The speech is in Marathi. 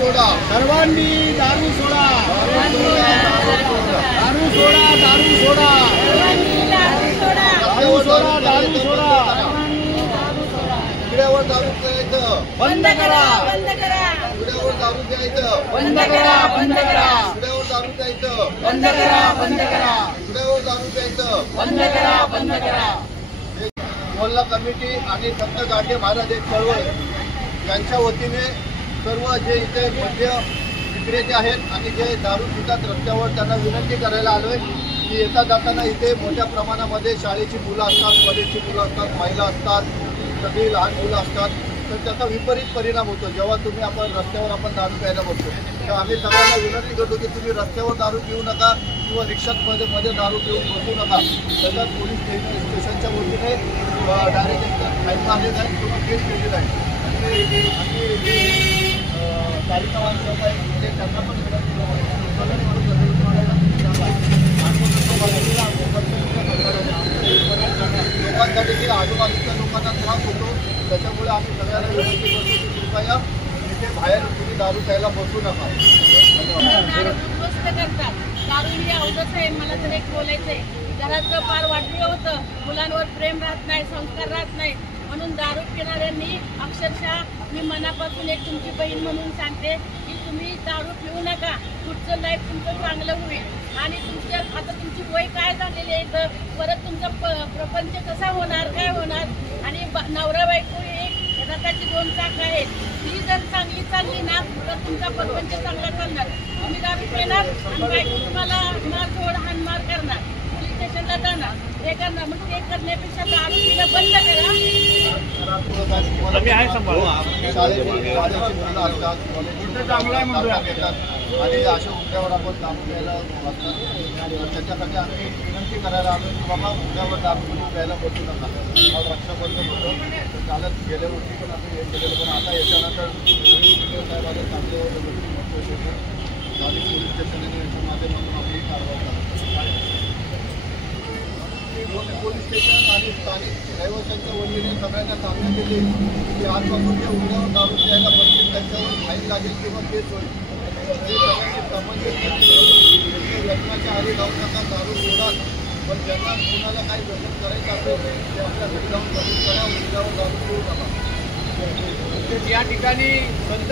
सोडा, सर्वांनी दारू सोडा, दारू सोडा, दारू सोडा, दारू सोडा, दारू सोडा, दारू सोडा, उघड्यावर दारू प्यायचं बंद करा, उघड्यावर दारू प्यायचं बंद करा, बंद करा, उघड्यावर दारू प्यायचं बंद करा, बंद करा, उघड्यावर दारू प्यायचं बंद करा, बंद करा. मोहल्ला कमिटी आणि संत गाडगे महाराज एक चळवळ यांच्या वतीने सर्व जे इथे मद्य विक्रेते आहेत आणि जे दारू पितात रस्त्यावर त्यांना विनंती करायला आलोय की येता जाताना इथे मोठ्या प्रमाणामध्ये शाळेची मुलं असतात, कॉलेजची मुलं असतात, महिला असतात, सगळी लहान मुलं असतात. तर त्याचा विपरीत परिणाम होतो जेव्हा तुम्ही रस्त्यावर आपण दारू प्यायला बसतो. तर आम्ही सगळ्यांना विनंती करतो की तुम्ही रस्त्यावर दारू पिऊ नका किंवा रिक्षामध्ये दारू पिऊन बसू नका. त्याच्यात पोलीस स्टेशनच्या वतीने डायरेक्ट एक फाईन मारलेला आहे किंवा केस केलेला आहे. आणि कार्यक्रम म्हणजे त्यांना पण विनंती लोकांसाठी की आजूबाजूच्या लोकांना त्रास होतो. त्याच्यामुळे आम्ही सगळ्यांना विनंती करतो की कृपया इथे बाहेर तुम्ही दारू प्यायला बसू नका. दारू ही अवघड आहे. मला तर एक बोलायचं आहे, घराचं फार वाटलं होतं, मुलांवर प्रेम राहत नाही, संस्कार राहत नाही, म्हणून दारू पिणाऱ्यांनी अक्षरशः मी मनापासून एक तुमची बहीण म्हणून सांगते की तुम्ही दारू पिऊ नका. पुढचं लाईफ तुमचं चांगलं होईल आणि आता तुमची वय काय झालेली आहे, तर परत तुमचा प्रपंच कसा होणार, काय होणार. आणि नवरा बायको एक रथाची दोन चाक आहेत, ती जर चांगली चालली ना तर तुमचा प्रपंच चांगला चालणार. तुम्ही दारू पिणार आणि बायको तुम्हाला मारझोड हाणमार करणार, पोलीस स्टेशनला जाणार, हे करणार. मग ते करण्यापेक्षा दारू पिणं बंद करा. आणि अशा उघड्यावर आपण दारू प्यायला बसतात. त्याच्यासाठी आम्ही विनंती करायला आलो की बाबा उघड्यावर दारू प्यायला बसू नका. रक्षाबंधन होतं तर चालत गेल्या वर्षी पण आम्ही हे केलेलं, पण आता याच्यानंतर साहेबांना चांगले पोलीस स्टेशन आणि याच्या माध्यमातून आपली कारवाई करतो. पोलीस स्टेशन आणि स्थानिक रहिवाशांच्या वतीने सगळ्यांना सांगण्यात येते की आजपासून जे उघड्यावर दारू प्यायला बसतील त्यांच्यावर फाईन लागेल किंवा केस होईल. व्यसनाच्या आधी जाऊ नका, दारू सोडा. पण ज्यांना कुणाला काही व्यसन करायचं असेल ते आपल्या घरी जाऊन करा, उघड्यावर दारू पिऊ नका. या ठिकाणी संत